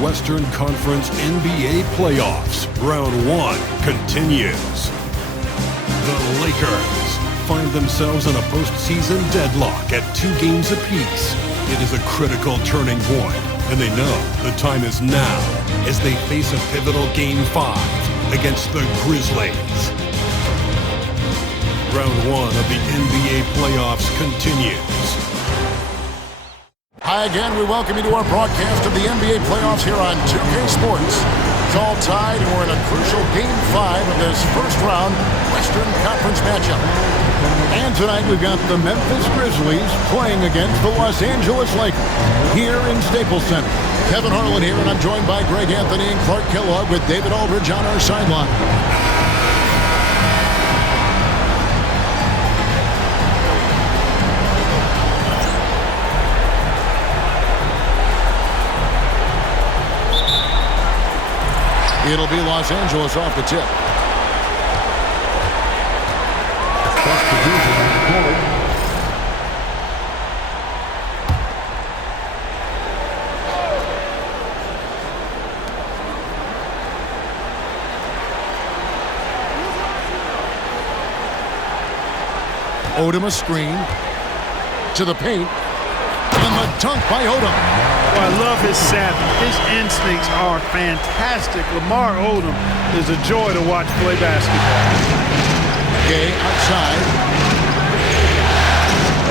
Western Conference NBA playoffs. Round 1 continues. The Lakers find themselves in a postseason deadlock at 2 games apiece. It is a critical turning point, and they know the time is now as they face a pivotal Game 5 against the Grizzlies. Round 1 of the NBA playoffs continues. Hi again, we welcome you to our broadcast of the NBA playoffs here on 2K Sports. It's all tied and we're in a crucial Game 5 of this first round Western Conference matchup. And tonight we've got the Memphis Grizzlies playing against the Los Angeles Lakers here in Staples Center. Kevin Harlan here, and I'm joined by Greg Anthony and Clark Kellogg with David Aldridge on our sideline. It'll be Los Angeles off the tip. Odom a screen to the paint, and the dunk by Odom. Well, I love his savvy. His instincts are fantastic. Lamar Odom is a joy to watch play basketball. Gay outside.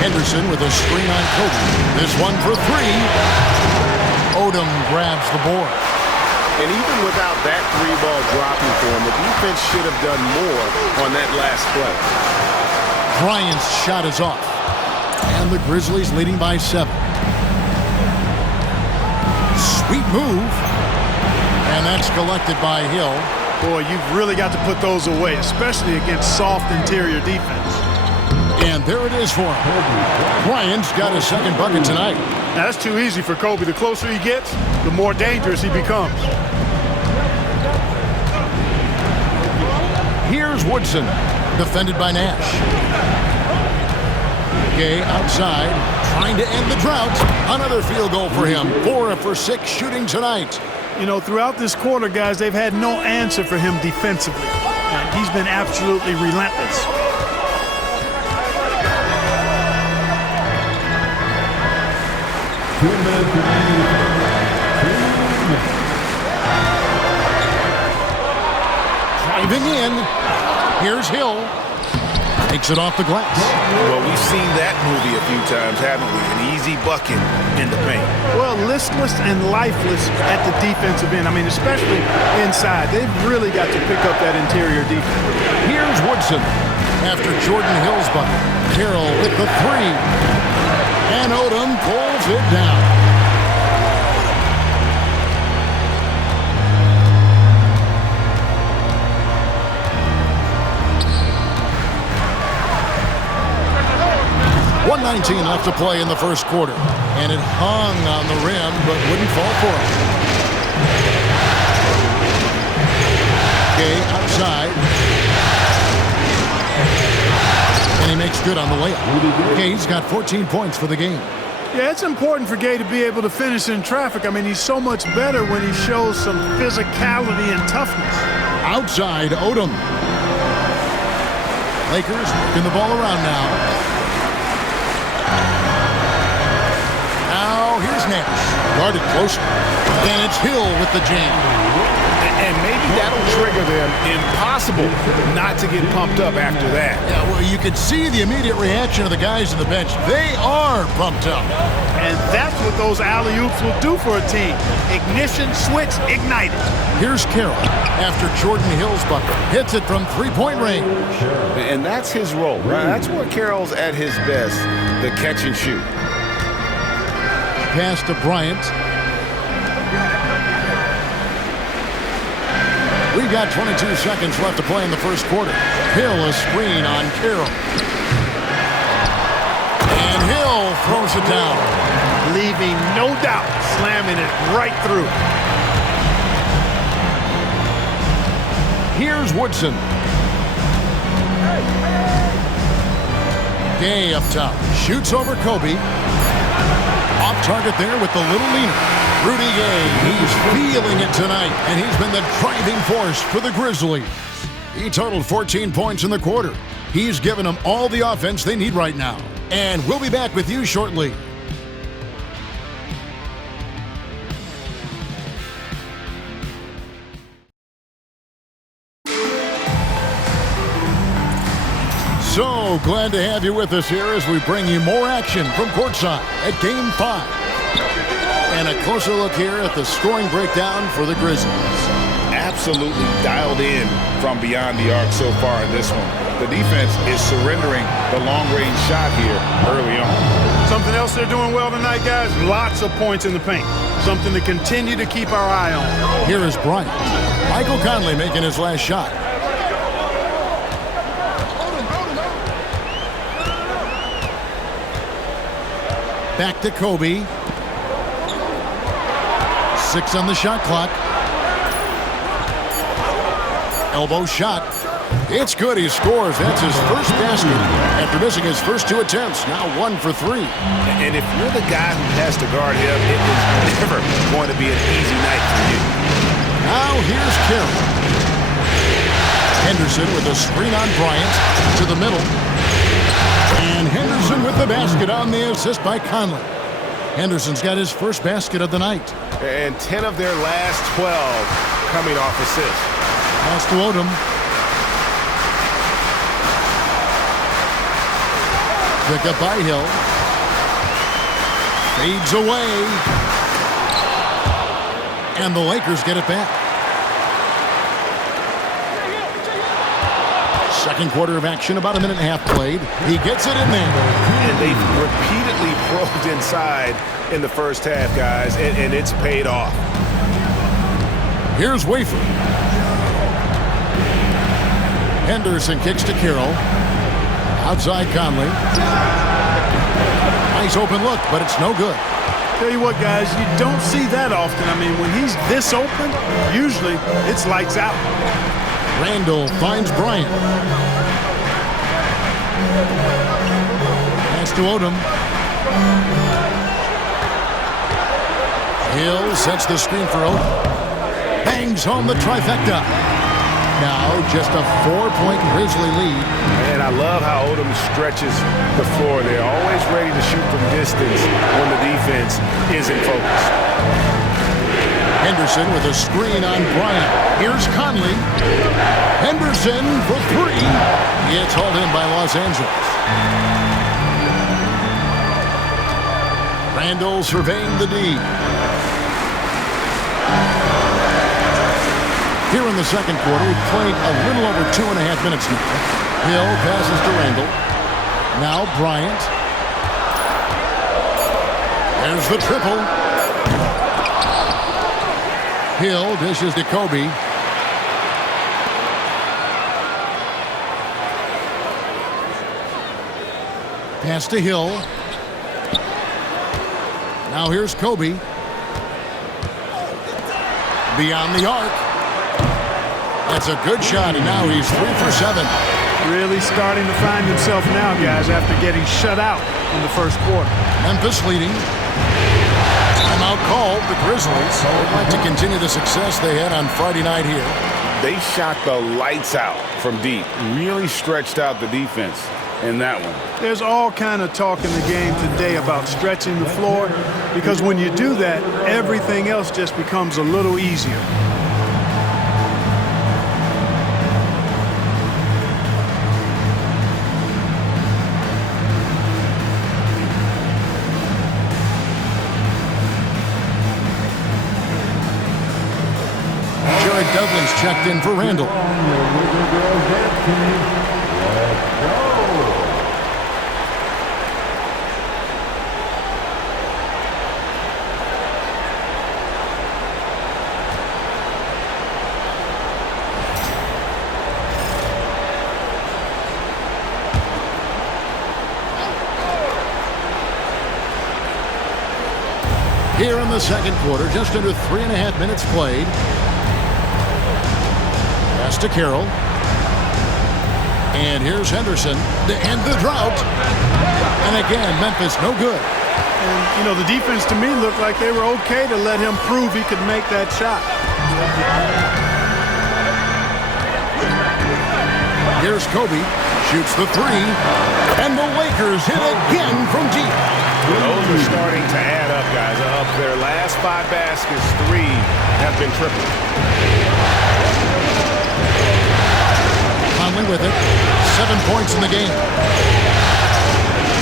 Henderson with a screen on Kobe. This one for 3. Odom grabs the board. And even without that 3-ball dropping for him, the defense should have done more on that last play. Bryant's shot is off. And the Grizzlies leading by 7. Sweet move. And that's collected by Hill. Boy, you've really got to put those away, especially against soft interior defense. And there it is for him. Bryant's got his second bucket tonight. Now, that's too easy for Kobe. The closer he gets, the more dangerous he becomes. Here's Woodson, defended by Nash. Gay outside, trying to end the drought. Another field goal for him. 4 for 6 shooting tonight. You know, throughout this quarter, guys, they've had no answer for him defensively. And he's been absolutely relentless. Driving in. Here's Hill. Takes it off the glass. Well, we've seen that movie a few times, haven't we? An easy bucket in the paint. Well, listless and lifeless at the defensive end. I mean, especially inside. They've really got to pick up that interior defense. Here's Woodson after Jordan Hill's bucket. Carroll with the 3. And Odom pulls it down. .119 left to play in the first quarter. And it hung on the rim, but wouldn't fall for it. Gay outside. And he makes good on the layup. Gay's got 14 points for the game. Yeah, it's important for Gay to be able to finish in traffic. I mean, he's so much better when he shows some physicality and toughness. Outside, Odom. Lakers working the ball around now. Now, here's Nash. Guarded closer. And it's Hill with the jam. And maybe that'll trigger them. Impossible not to get pumped up after that. Yeah, well, you can see the immediate reaction of the guys on the bench. They are pumped up. And that's what those alley-oops will do for a team. Ignition switch ignited. Here's Carroll after Jordan Hill's bucket. Hits it from 3-point range. And that's his role, right? That's where Carroll's at his best, the catch and shoot. Pass to Bryant. We've got 22 seconds left to play in the first quarter. Hill a screen on Carroll. And Hill throws it down. Leaving no doubt, slamming it right through. Here's Woodson. Gay up top. Shoots over Kobe. Off target there with the little leaner. Rudy Gay, he's feeling it tonight, and he's been the driving force for the Grizzlies. He totaled 14 points in the quarter. He's given them all the offense they need right now. And we'll be back with you shortly. So glad to have you with us here as we bring you more action from courtside at Game 5. And a closer look here at the scoring breakdown for the Grizzlies. Absolutely dialed in from beyond the arc so far in this one. The defense is surrendering the long-range shot here early on. Something else they're doing well tonight, guys, lots of points in the paint. Something to continue to keep our eye on. Here is Bryant. Michael Conley making his last shot. Back to Kobe. 6 on the shot clock. Elbow shot. It's good. He scores. That's his first basket after missing his first 2 attempts. Now 1 for 3. And if you're the guy who has to guard him, it is never going to be an easy night for you. Now here's Carroll. Henderson with a screen on Bryant to the middle. And Henderson with the basket on the assist by Conley. Henderson's got his first basket of the night. And 10 of their last 12 coming off assists. Pass to Odom. Pick up by Hill. Fades away. And the Lakers get it back. Second quarter of action, about a minute and a half played. He gets it in there. And they've repeatedly probed inside in the first half, guys, and it's paid off. Here's Wafer. Henderson kicks to Carroll. Outside Conley. Nice open look, but it's no good. Tell you what, guys, you don't see that often. I mean, when he's this open, usually it's lights out. Randall finds Bryant. Pass to Odom. Hill sets the screen for Odom. Bangs home the trifecta. Now just a 4-point Grizzly lead. And I love how Odom stretches the floor. They're always ready to shoot from distance when the defense is in focus. Henderson with a screen on Bryant. Here's Conley. Henderson for 3. It's hauled in by Los Angeles. Randall surveying the D. Here in the second quarter, we've played a little over 2.5 minutes now. Hill passes to Randall. Now Bryant. There's the triple. Hill dishes to Kobe. Pass to Hill. Now here's Kobe. Beyond the arc. That's a good shot, and now he's 3 for 7. Really starting to find himself now, guys, after getting shut out in the first quarter. Memphis leading. Timeout called. The Grizzlies would like to continue the success they had on Friday night here. They shot the lights out from deep. Really stretched out the defense in that one. There's all kind of talk in the game today about stretching the floor, because when you do that, everything else just becomes a little easier. Douglas checked in for Randall. Here in the second quarter, just under 3.5 minutes played. Pass to Carroll. And here's Henderson to end the drought. And again, Memphis no good. And, you know, the defense to me looked like they were okay to let him prove he could make that shot. Here's Kobe, shoots the three, and the Lakers hit again from deep. Those are starting to add up, guys. Of their last 5 baskets, 3 have been triple. Conley with it, 7 points in the game.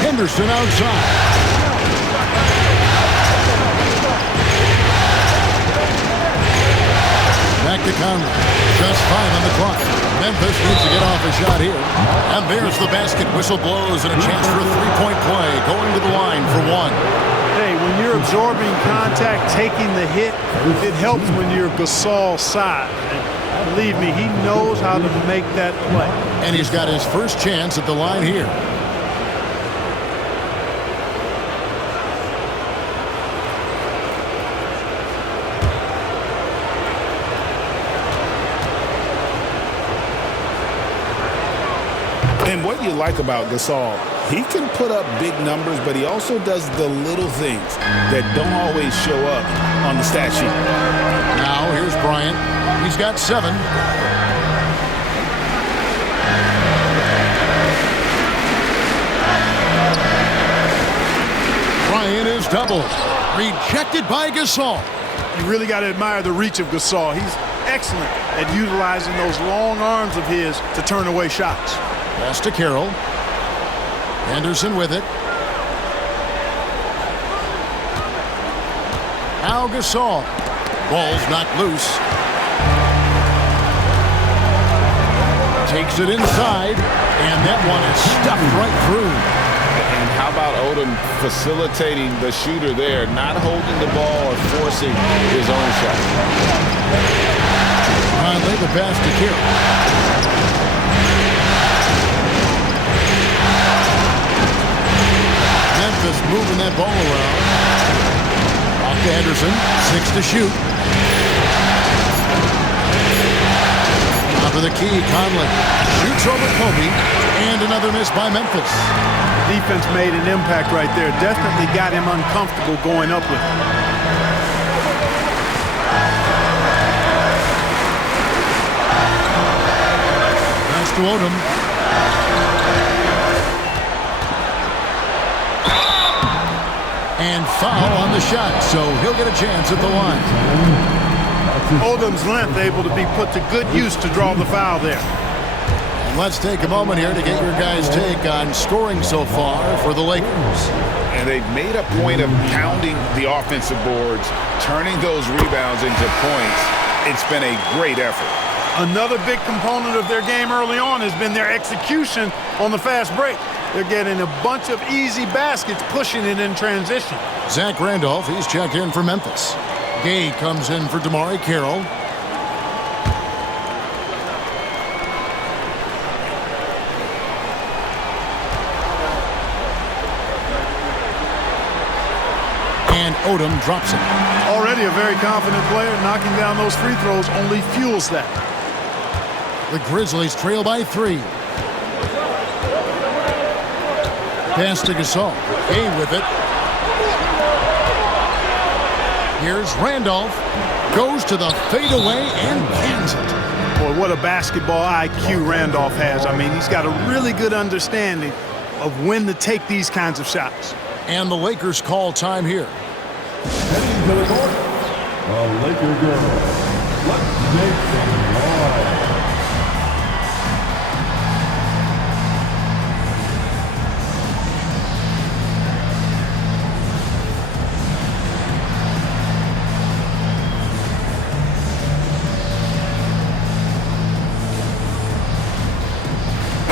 Henderson outside. Back to Conley. Just 5 on the clock. Memphis needs to get off a shot here. And there's the basket. Whistle blows and a chance for a 3-point play. Going to the line for 1. Hey, when you're absorbing contact, taking the hit, it helps when you're Gasol's size. And believe me, he knows how to make that play. And he's got his first chance at the line here. And what you like about Gasol, he can put up big numbers, but he also does the little things that don't always show up on the stat sheet. Now here's Bryant. He's got 7. Bryant is doubled. Rejected by Gasol. You really got to admire the reach of Gasol. He's excellent at utilizing those long arms of his to turn away shots. Pass to Carroll. Anderson with it. Now Gasol. Ball's knocked loose. Takes it inside. And that one is stuffed right through. And how about Odom facilitating the shooter there, not holding the ball or forcing his own shot. Conley, the pass to Carroll. Memphis moving that ball around. Off to Henderson. 6 to shoot. Top of the key, Conley. Shoots over Kobe. And another miss by Memphis. Defense made an impact right there. Definitely got him uncomfortable going up with it. Pass to Odom. And foul on the shot, so he'll get a chance at the line. Odom's length able to be put to good use to draw the foul there. And let's take a moment here to get your guys' take on scoring so far for the Lakers. And they've made a point of pounding the offensive boards, turning those rebounds into points. It's been a great effort. Another big component of their game early on has been their execution on the fast break. They're getting a bunch of easy baskets, pushing it in transition. Zach Randolph, he's checked in for Memphis. Gay comes in for Damari Carroll. And Odom drops it. Already a very confident player. Knocking down those free throws only fuels that. The Grizzlies trail by 3. Pass to Gasol. Gay with it. Here's Randolph. Goes to the fadeaway and cans it. Boy, what a basketball IQ Randolph has. I mean, he's got a really good understanding of when to take these kinds of shots. And the Lakers call time here. Heading to the court, the Laker girls. Let's make some noise.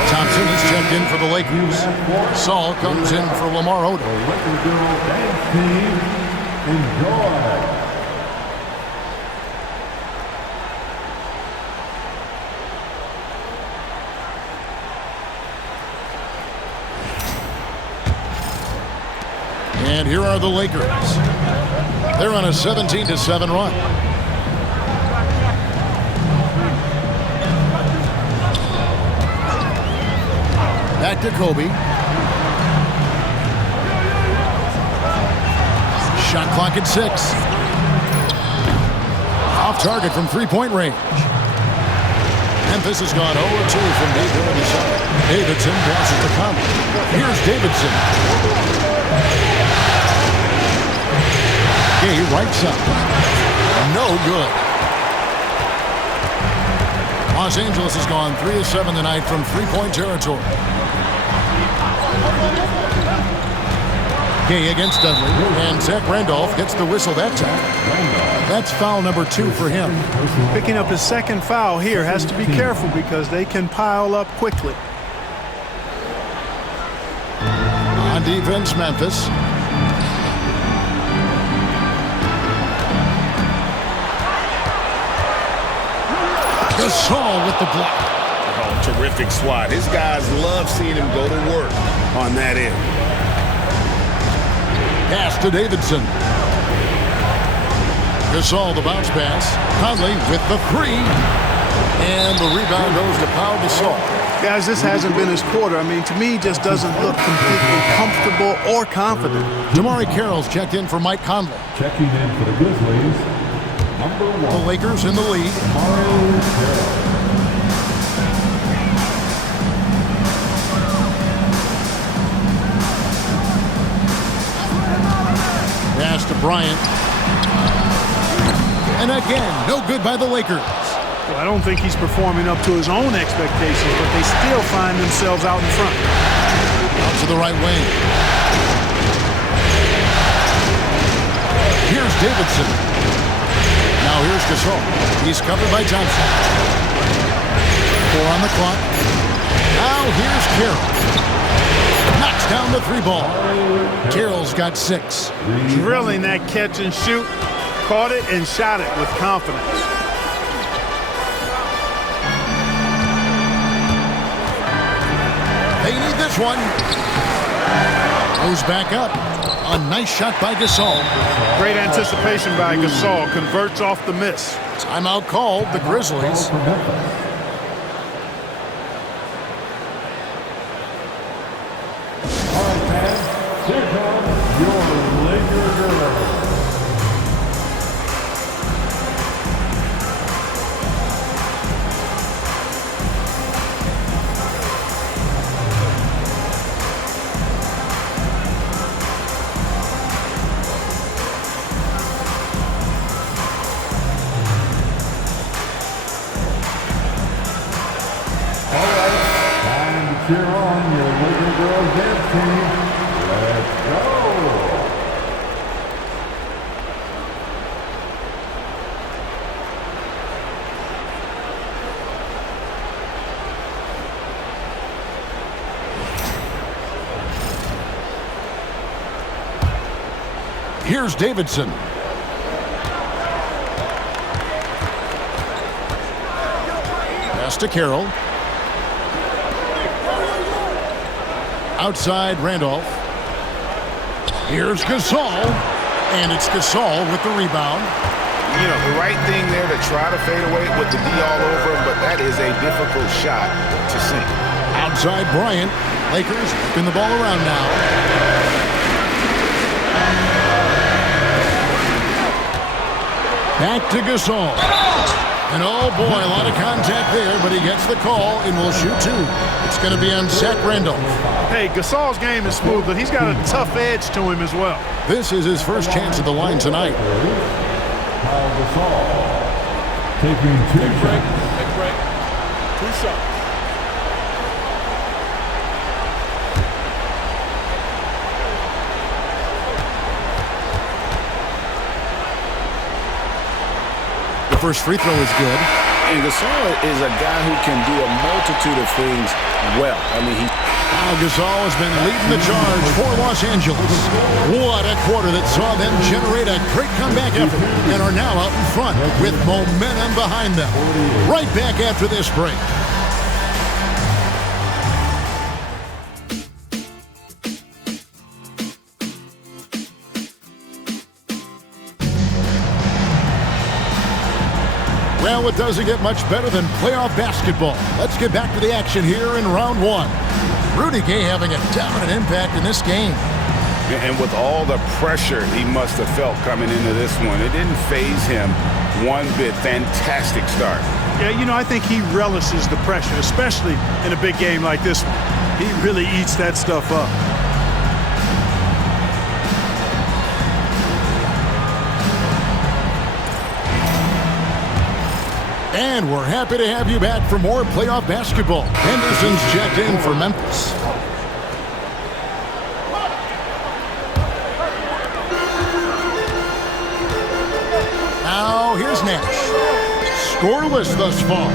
Thompson is checked in for the Lakers. Saul comes in for Lamar Odom. The Laker girl dance team, enjoy. And here are the Lakers. They're on a 17-7 run. Back to Kobe. Shot clock at 6. Off target from three-point range. Memphis has gone 0-2 from deep here in the side. Davidson passes to Conley. Here's Davidson. Gay right side. No good. Los Angeles has gone 3 of 7 tonight from three-point territory. Gay against Dudley, and Zach Randolph gets the whistle that time. That's foul number 2 for him. Picking up his second foul here. Has to be careful because they can pile up quickly. On defense, Memphis. Gasol with the block. Oh, terrific swat. His guys love seeing him go to work on that end. Pass to Davidson. Gasol, the bounce pass. Conley with the 3. And the rebound goes to Pau Gasol. Guys, this hasn't been his quarter. I mean, to me, he just doesn't look completely comfortable or confident. Damari Carroll's checked in for Mike Conley. Checking in for the Grizzlies, number 1. The Lakers in the lead. Pass to Bryant. And again, no good by the Lakers. Well, I don't think he's performing up to his own expectations, but they still find themselves out in front. Out to the right wing. Here's Davidson. Now here's Gasol. He's covered by Johnson. 4 on the clock. Now here's Carroll. Knocks down the 3-ball. Carroll's got 6. Drilling that catch and shoot. Caught it and shot it with confidence. They need this one. Goes back up. A nice shot by Gasol. Great anticipation by Gasol. Converts off the miss. Timeout called, the Grizzlies. All right, fans, here comes your Laker girl. Cheer on your Laker girls dance team. Let's go! Here's Davidson. Pass to Carroll. Outside Randolph. Here's Gasol. And it's Gasol with the rebound. You know, the right thing there to try to fade away with the D all over him, but that is a difficult shot to sink. Outside Bryant. Lakers spin the ball around now. Back to Gasol. And oh boy, a lot of contact there, but he gets the call and will shoot 2. It's going to be on Zach Randolph. Hey, Gasol's game is smooth, but he's got a tough edge to him as well. This is his first chance at the line tonight. Pau Gasol taking 2 shots. Big break. 2 shots. The first free throw is good. And Gasol is a guy who can do a multitude of things well. I mean, Now Gasol has been leading the charge for Los Angeles. What a quarter that saw them generate a great comeback effort and are now out in front with momentum behind them. Right back after this break. Well, it doesn't get much better than playoff basketball. Let's get back to the action here in round 1. Rudy Gay having a dominant impact in this game. And with all the pressure he must have felt coming into this one, it didn't faze him one bit. Fantastic start. Yeah, you know, I think he relishes the pressure, especially in a big game like this one. He really eats that stuff up. And we're happy to have you back for more playoff basketball. Henderson's checked in for Memphis. Now here's Nash. Scoreless thus far.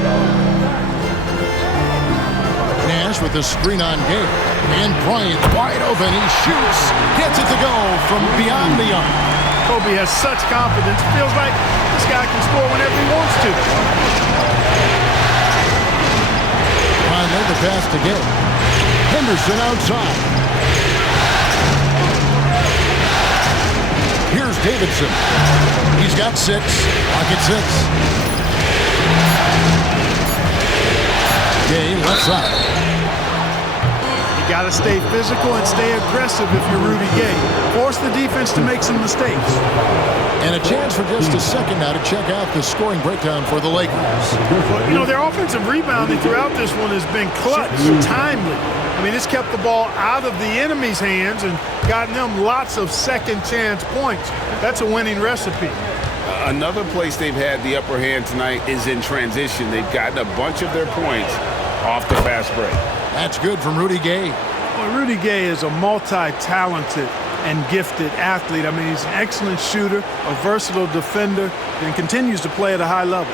Nash with the screen on Gay. And Bryant wide open. He shoots. Gets it to go from beyond the arc. Kobe has such confidence. Feels like this guy can score whenever he wants to. Finally, the pass to Gay. Henderson outside. Here's Davidson. He's got 6. Pocket 6. Gay left side. You got to stay physical and stay aggressive if you're Rudy Gay. Force the defense to make some mistakes. And a chance for just a second now to check out the scoring breakdown for the Lakers. But, you know, their offensive rebounding throughout this one has been clutch, timely. I mean, it's kept the ball out of the enemy's hands and gotten them lots of second chance points. That's a winning recipe. Another place they've had the upper hand tonight is in transition. They've gotten a bunch of their points off the fast break. That's good from Rudy Gay. Well, Rudy Gay is a multi-talented and gifted athlete. I mean, he's an excellent shooter, a versatile defender, and continues to play at a high level.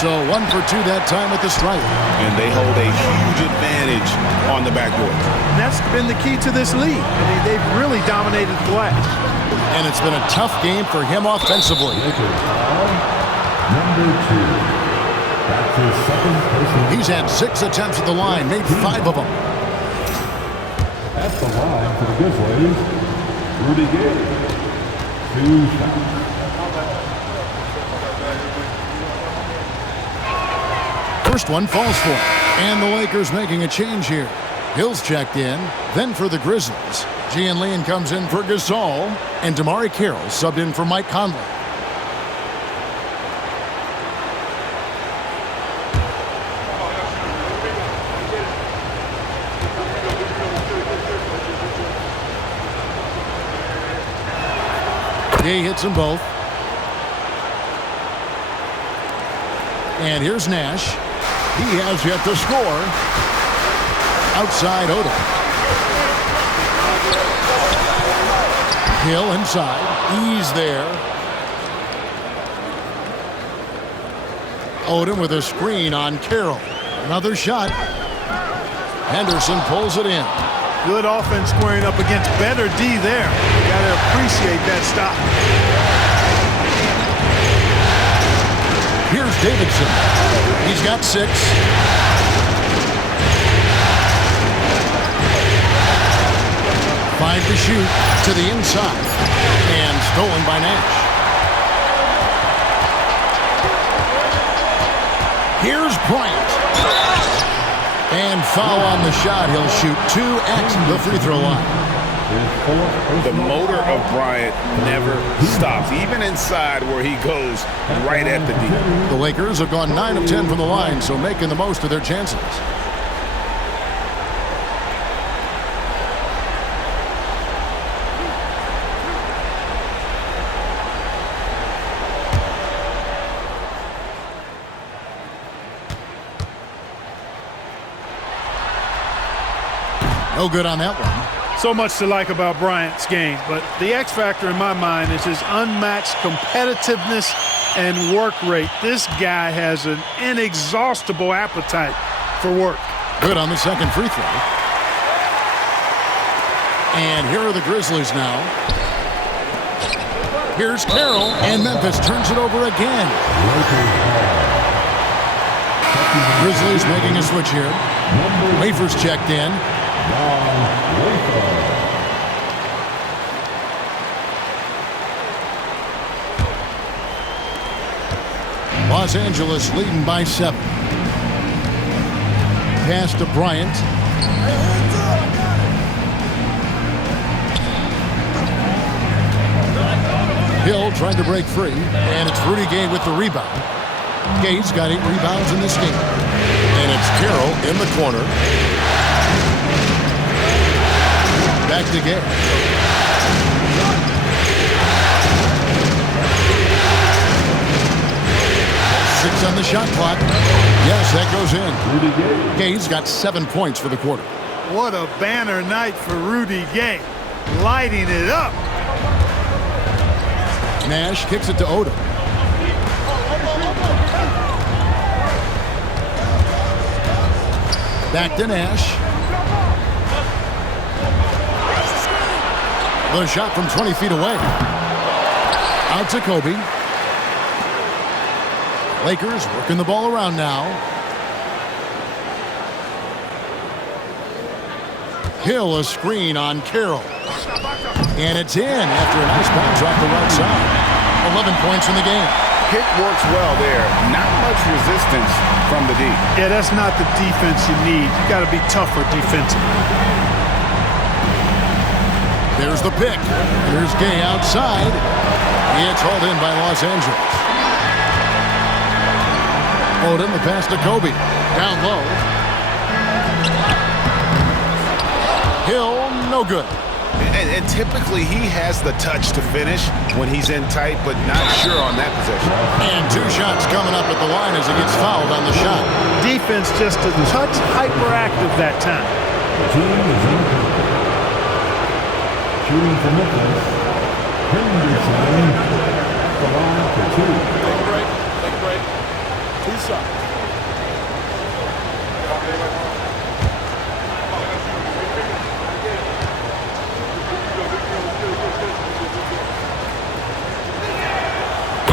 So 1 for 2 that time with the strike. And they hold a huge advantage on the backboard. And that's been the key to this league. I mean, they've really dominated the glass. And it's been a tough game for him offensively. Number 2. That's his second personal. He's had 6 attempts at the line, made 5 of them. At the line for the Grizzlies, Rudy Gay. 2 shots. First one falls for him. And the Lakers making a change here. Hill's checked in. Then for the Grizzlies, Gian Leon comes in for Gasol. And Damari Carroll subbed in for Mike Conley. Gay hits them both. And here's Nash. He has yet to score. Outside Odom. Hill inside. He's there. Odom with a screen on Carroll. Another shot. Henderson pulls it in. Good offense squaring up against better D there. You got to appreciate that stop. Here's Davidson. He's got 6. Five to shoot to the inside. And stolen by Nash. Here's Bryant. And foul on the shot. He'll shoot 2 at the free throw line. The motor of Bryant never stops, even inside where he goes right at the D. The Lakers have gone 9 of 10 from the line, so making the most of their chances. No good on that one. So much to like about Bryant's game, but the X factor in my mind is his unmatched competitiveness and work rate. This guy has an inexhaustible appetite for work. Good on the second free throw. And here are the Grizzlies now. Here's Carroll, and Memphis turns it over again. Grizzlies making a switch here. Wafer's checked in. Los Angeles leading by 7. Pass to Bryant. Hill trying to break free, and it's Rudy Gay with the rebound. Gay's got 8 rebounds in this game. And it's Carroll in the corner. Back to Gay. Six on the shot clock. Yes, that goes in. Gay's got 7 points for the quarter. What a banner night for Rudy Gay. Lighting it up. Nash kicks it to Odom. Back to Nash. The shot from 20 feet away. Out to Kobe. Lakers working the ball around now. Hill a screen on Carroll. And it's in after a nice bounce off the right side. 11 points in the game. Pick works well there. Not much resistance from the D. Yeah, that's not the defense you need. You got to be tougher defensively. There's the pick. Here's Gay outside. It's hauled in by Los Angeles. Odom, the pass to Kobe. Down low. Hill, no good. And typically he has the touch to finish when he's in tight, but not sure on that possession. And 2 shots coming up at the line as he gets fouled on the shot. Defense just a touch hyperactive that time. The team is in. Shooting from Memphis. Henderson. The line for 2. Take a break. Take a break. 2 shots.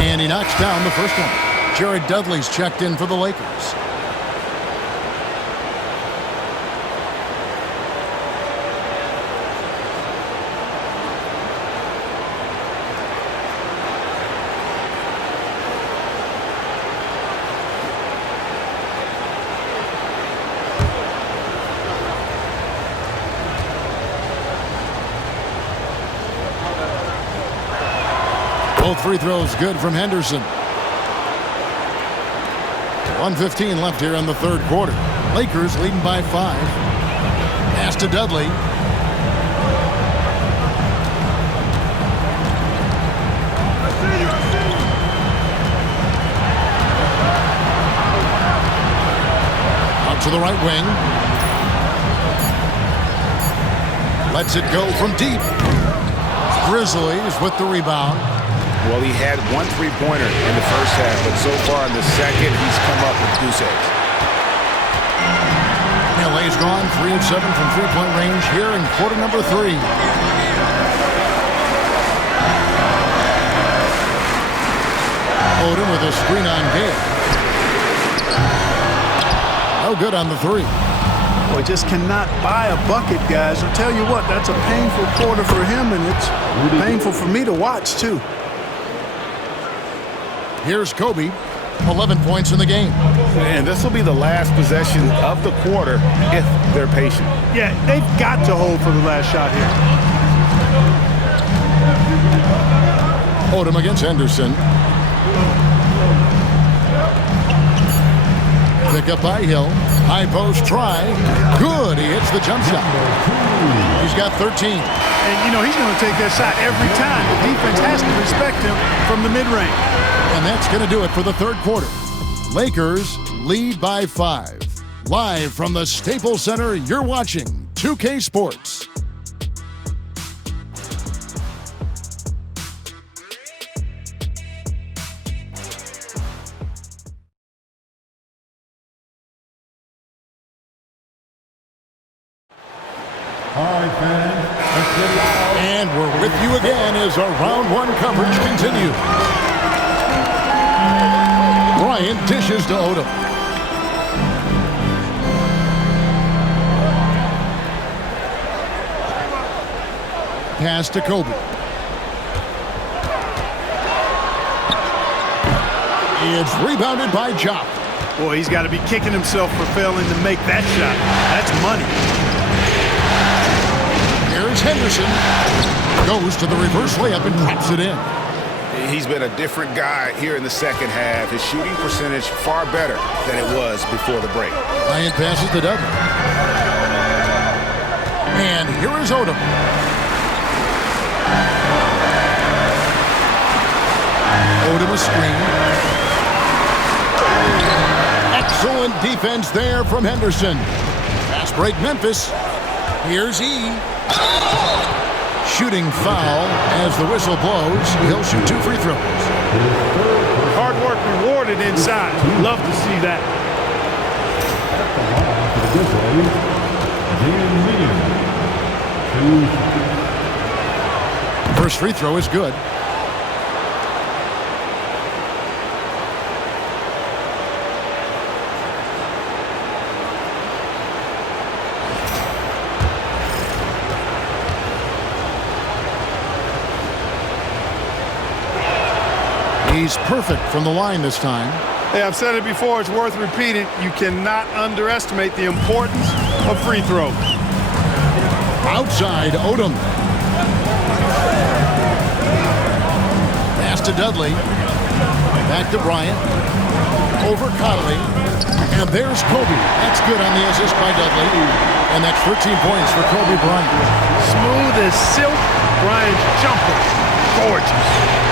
And he knocks down the first one. Jared Dudley's checked in for the Lakers. Both free throws good from Henderson. 1:15 left here in the third quarter. Lakers leading by 5. Pass to Dudley. Out to the right wing. Lets it go from deep. Grizzlies with the rebound. Well, he had 1 3-pointer in the first half, but so far in the second, he's come up with goose eggs. LA's gone 3 of 7 from 3-point range here in quarter number 3. Odom with a screen on Gay. No good on the 3. Boy, just cannot buy a bucket, guys. I'll tell you what, that's a painful quarter for him, and it's painful for me to watch, too. Here's Kobe, 11 points in the game. And this will be the last possession of the quarter if they're patient. Yeah, they've got to hold for the last shot here. Odom against Henderson. Pick up by Hill. High post try. Good. He hits the jump shot. He's got 13. And, you know, he's going to take that shot every time. The defense has to respect him from the mid-range. And that's going to do it for the third quarter. Lakers lead by 5. Live from the Staples Center, you're watching 2K Sports. All right, fans. Let's get loud. And we're with you again as our round 1 coverage continues. Bryant dishes to Odom. Pass to Kobe. It's rebounded by Jop. Boy, he's got to be kicking himself for failing to make that shot. That's money. Here's Henderson. Goes to the reverse layup and drops it in. He's been a different guy here in the second half. His shooting percentage far better than it was before the break. Bryant passes to Dudley. And here is Odom. Odom a screen. Excellent defense there from Henderson. Fast break Memphis. Here's E. Shooting foul as the whistle blows. He'll shoot 2 free throws. Hard work rewarded inside. Love to see that. First free throw is good. He's perfect from the line this time. Hey, I've said it before, it's worth repeating. You cannot underestimate the importance of free throws. Outside, Odom. Pass to Dudley. Back to Bryant. Over Conley. And there's Kobe. That's good on the assist by Dudley. And that's 13 points for Kobe Bryant. Smooth as silk. Bryant's jumper. Gorgeous.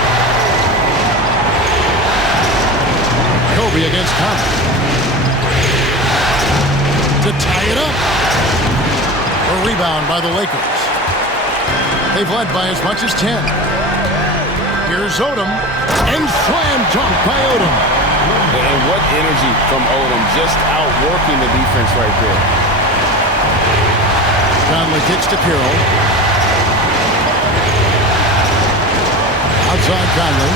Kobe against Conley. To tie it up. A rebound by the Lakers. They've led by as much as 10. Here's Odom. And slam dunk by Odom. And what energy from Odom. Just outworking the defense right there. Conley kicks to Carroll. Outside Conley.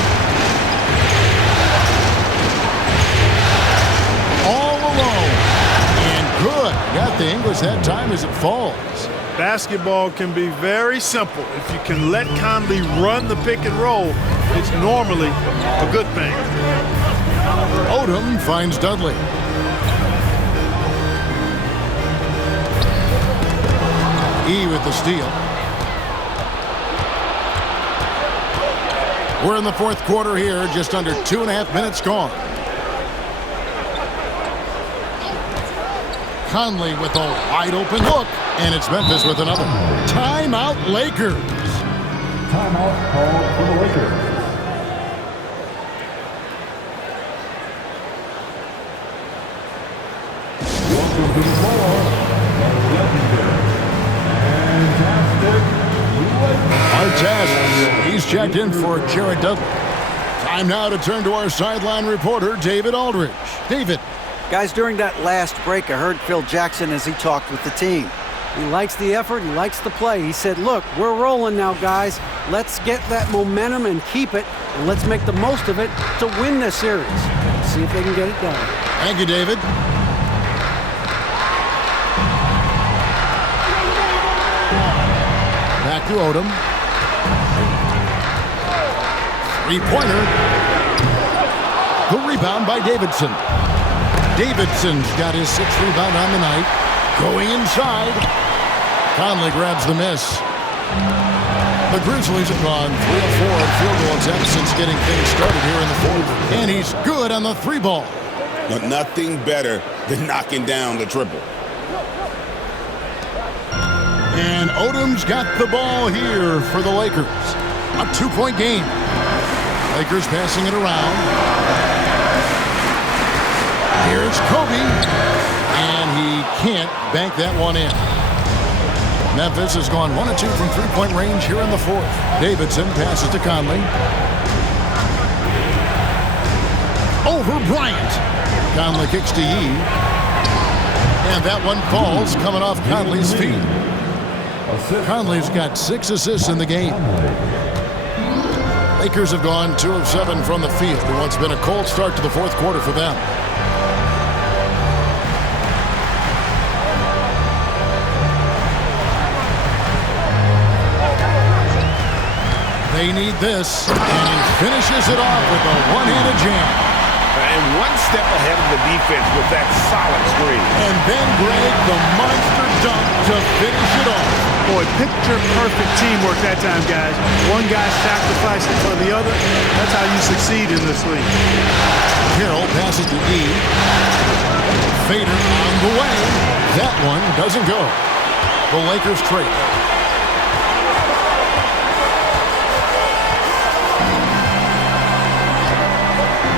All alone. And good. Got the English that time as it falls. Basketball can be very simple. If you can let Conley run the pick and roll, it's normally a good thing. Odom finds Dudley. E with the steal. We're in the fourth quarter here, just under 2.5 minutes gone. Conley with a wide open look, and it's Memphis with another. Timeout Lakers. Timeout called for the Lakers. Welcome to the floor, the legendary, fantastic Artest, he's checked in for Jared Dudley. Time now to turn to our sideline reporter, David Aldridge. David. Guys, during that last break, I heard Phil Jackson as he talked with the team. He likes the effort. He likes the play. He said, look, we're rolling now, guys. Let's get that momentum and keep it, and let's make the most of it to win this series. See if they can get it done. Thank you, David. Back to Odom. Three-pointer. The rebound by Davidson. Davidson's got his 6th rebound on the night. Going inside. Conley grabs the miss. The Grizzlies have gone 3 of 4 in field goal attempts since getting things started here in the fourth. And he's good on the 3-ball. But nothing better than knocking down the triple. And Odom's got the ball here for the Lakers. A 2-point game. Lakers passing it around. Here's Kobe, and he can't bank that one in. Memphis has gone 1 of 2 from 3-point range here in the fourth. Davidson passes to Conley. Over Bryant. Conley kicks to Yee. And that one falls coming off Conley's feet. Conley's got 6 assists in the game. Lakers have gone 2 of 7 from the field in what's been a cold start to the fourth quarter for them. They need this, and he finishes it off with a one-handed jam. And one step ahead of the defense with that solid screen. And then, Greg, the monster dunk to finish it off. Boy, picture-perfect teamwork that time, guys. One guy sacrificing for the other. That's how you succeed in this league. Carroll passes to E. Fader on the way. That one doesn't go. The Lakers trade.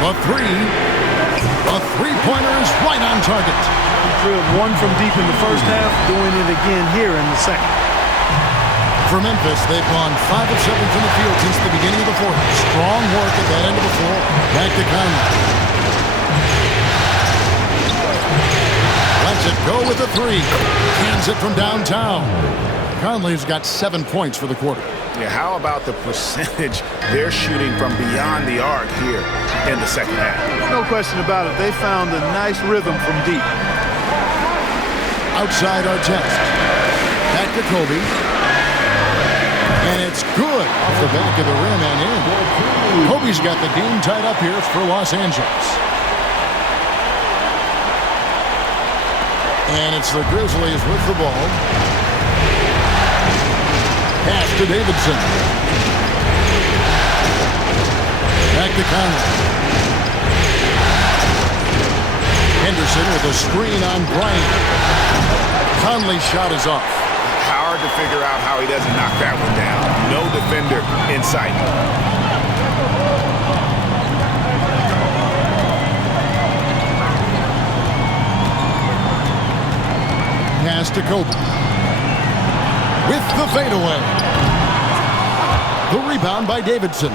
A three-pointer is right on target. He drilled one from deep in the first half, doing it again here in the second. For Memphis, they've gone 5 of 7 from the field since the beginning of the fourth. Strong work at that end of the floor. Back to Conley. Lets it go with a three. Cans it from downtown. Conley's got 7 points for the quarter. Yeah, how about the percentage they're shooting from beyond the arc here in the second half? No question about it. They found a nice rhythm from deep. Outside our chest. Back to Kobe. And it's good off the back of the rim and in. Kobe's got the game tied up here for Los Angeles. And it's the Grizzlies with the ball. Pass to Davidson. Back to Conley. Henderson with a screen on Bryant. Conley's shot is off. Hard to figure out how he doesn't knock that one down. No defender in sight. Pass to Kobe. With the fadeaway. The rebound by Davidson.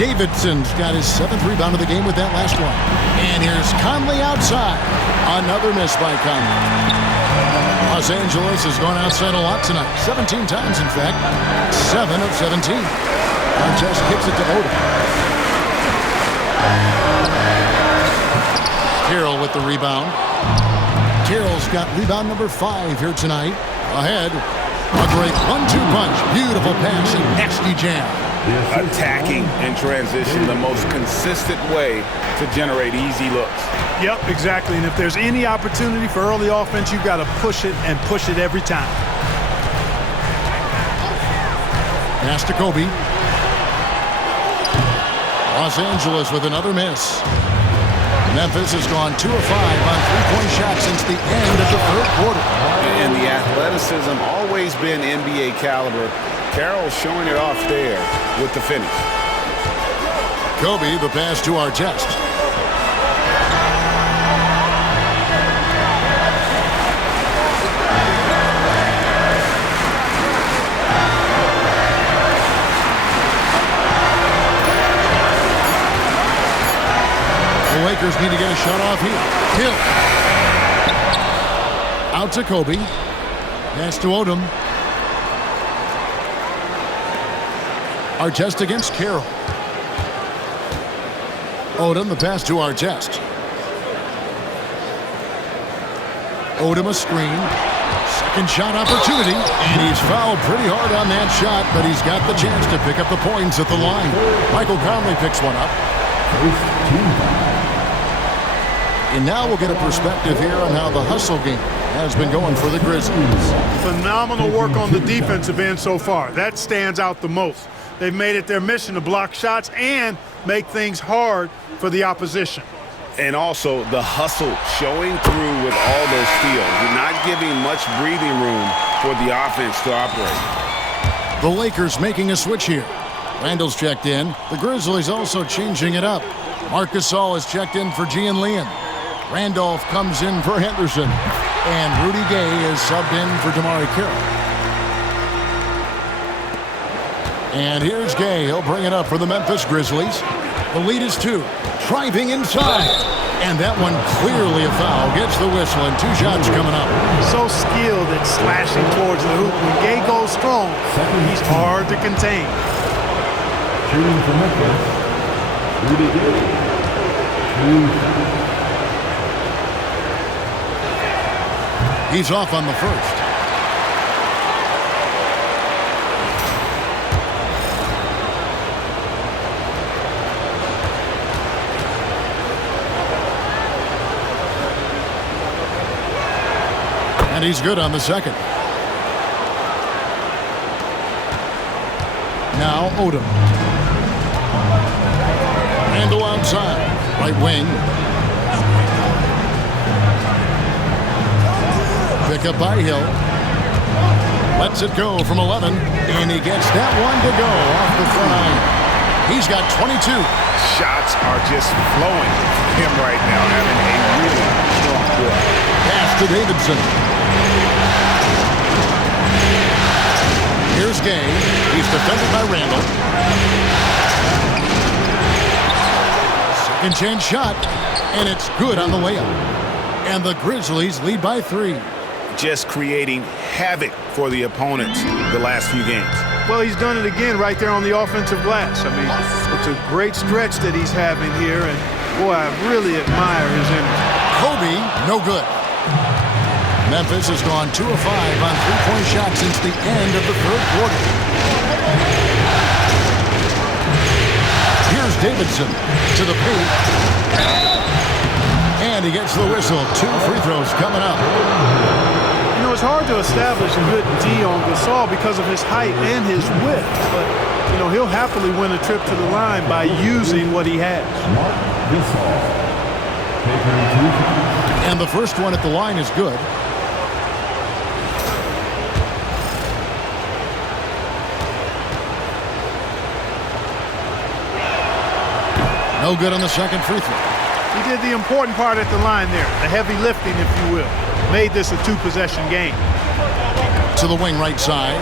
Davidson's got his 7th rebound of the game with that last one. And here's Conley outside. Another miss by Conley. Los Angeles has gone outside a lot tonight. 17 times, in fact. 7 of 17. Just kicks it to Odom. Carroll with the rebound. Carroll's got rebound number 5 here tonight. Ahead, a great 1-2 punch. Beautiful pass and nasty jam. Attacking in transition, the most consistent way to generate easy looks. Yep, exactly. And if there's any opportunity for early offense, you've got to push it and push it every time. Pass to Kobe. Los Angeles with another miss. Memphis has gone 2 of 5 on three-point shots since the end of the third quarter. And the athleticism always been NBA caliber. Carroll's showing it off there with the finish. Kobe, the pass to our chest. The Lakers need to get a shot off here. Hill. Out to Kobe. Pass to Odom. Artest against Carroll. Odom, the pass to Artest. Odom a screen. Second shot opportunity. And he's fouled pretty hard on that shot, but he's got the chance to pick up the points at the line. Michael Conley picks one up. And now we'll get a perspective here on how the hustle game has been going for the Grizzlies. Phenomenal work on the defensive end so far. That stands out the most. They've made it their mission to block shots and make things hard for the opposition. And also the hustle showing through with all those steals. You're not giving much breathing room for the offense to operate. The Lakers making a switch here. Randall's checked in. The Grizzlies also changing it up. Marcus Gasol is checked in for Gian Leon. Randolph comes in for Henderson. And Rudy Gay is subbed in for Damari Carroll. And here's Gay. He'll bring it up for the Memphis Grizzlies. The lead is 2. Driving inside. And that one clearly a foul. Gets the whistle and 2 shots coming up. So skilled at slashing towards the hoop. When Gay goes strong, he's hard to contain. Shooting for Memphis, Rudy Gay. He's off on the first. And he's good on the second. Now Odom. Randall outside. Right wing. Pick up by Hill. Lets it go from 11. And he gets that one to go off the front iron. He's got 22. Shots are just flowing from him right now, having a really strong quarter. Pass to Davidson. Here's Gay. He's defended by Randall. Second chance shot. And it's good on the layup. And the Grizzlies lead by 3. Just creating havoc for the opponents the last few games. Well, he's done it again right there on the offensive glass. I mean, it's a great stretch that he's having here, and boy, I really admire his energy. Kobe, no good. Memphis has gone 2 of 5 on three-point shots since the end of the third quarter. Here's Davidson to the paint. And he gets the whistle. 2 free throws coming up. You know, it's hard to establish a good D on Gasol because of his height and his width. But, you know, he'll happily win a trip to the line by using what he has. And the first one at the line is good. No good on the second free throw. He did the important part at the line there, the heavy lifting, if you will. Made this a 2-possession game. To the wing right side.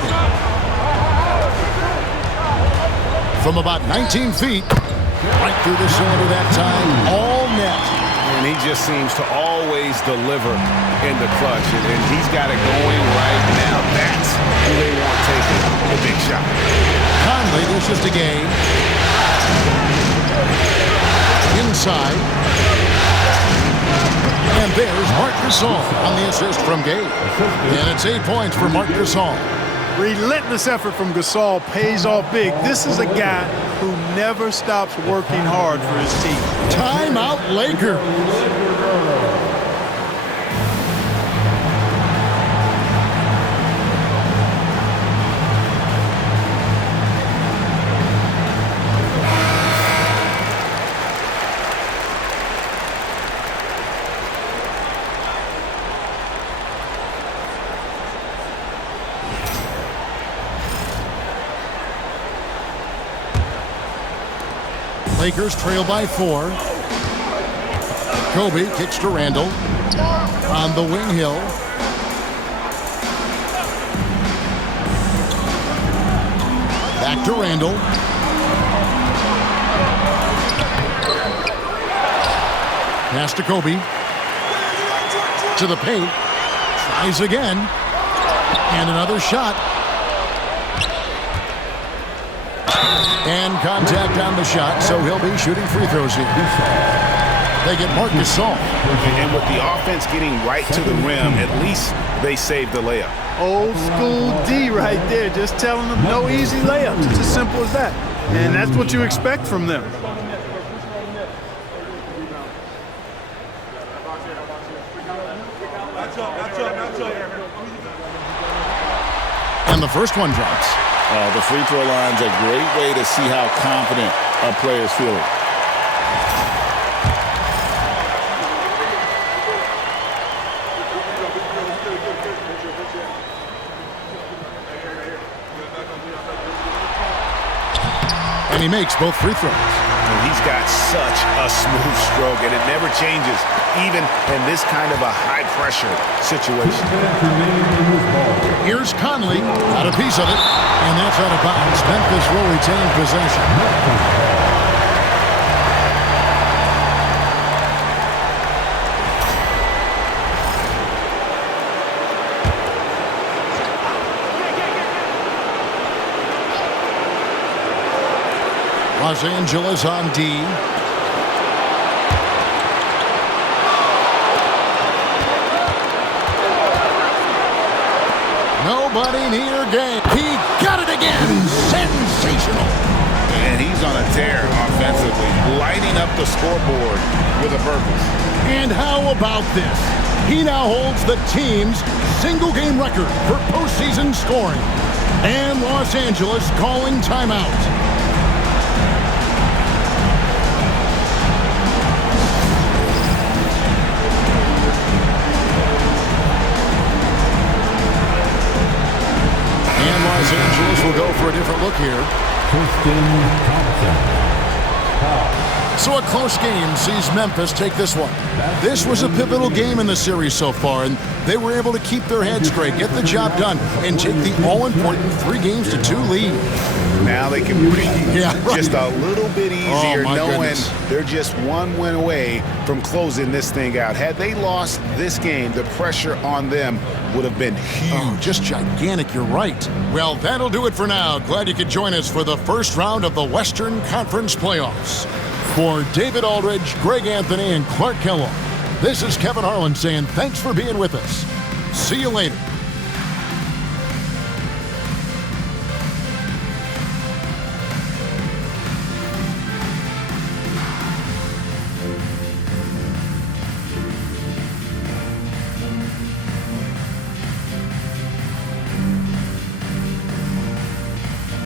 From about 19 feet, right through the cylinder that time, all net. And he just seems to always deliver in the clutch. And he's got it going right now. That's who they want taking the big shot. Conley, there's just a game. Inside. And there's Marc Gasol on the assist from Gabe. And it's 8 points for Marc Gasol. Relentless effort from Gasol pays off big. This is a guy who never stops working hard for his team. Timeout Lakers. Lakers trail by 4. Kobe kicks to Randall. On the wing, Hill. Back to Randall. Pass to Kobe. To the paint. Tries again. And another shot. And contact on the shot, so he'll be shooting free throws here. They get Marc Gasol. And with the offense getting right to the rim, at least they saved the layup. Old school D right there, just telling them no easy layups. It's as simple as that. And that's what you expect from them. And the first one drops. The free throw line's a great way to see how confident a player's feeling. And he makes both free throws. And he's got such a smooth stroke, and it never changes, even in this kind of a high-pressure situation. Here's Conley, got a piece of it, and that's out of bounds. Memphis will retain possession. Los Angeles on D. Nobody near game. He got it again. Sensational. And he's on a tear offensively, lighting up the scoreboard with a purpose. And how about this? He now holds the team's single-game record for postseason scoring. And Los Angeles calling timeout. And Los Angeles will go for a different look here. Tristan Thompson. So a close game sees Memphis take this one. This was a pivotal game in the series so far, and they were able to keep their head straight, get the job done, and take the all-important 3-2 lead. Now they can breathe right. just a little bit easier, knowing goodness. they're just one win away from closing this thing out. Had they lost this game, the pressure on them would have been huge. Oh, just gigantic, you're right. Well, that'll do it for now. Glad you could join us for the first round of the Western Conference Playoffs. For David Aldridge, Greg Anthony, and Clark Kellogg, this is Kevin Harlan saying thanks for being with us. See you later.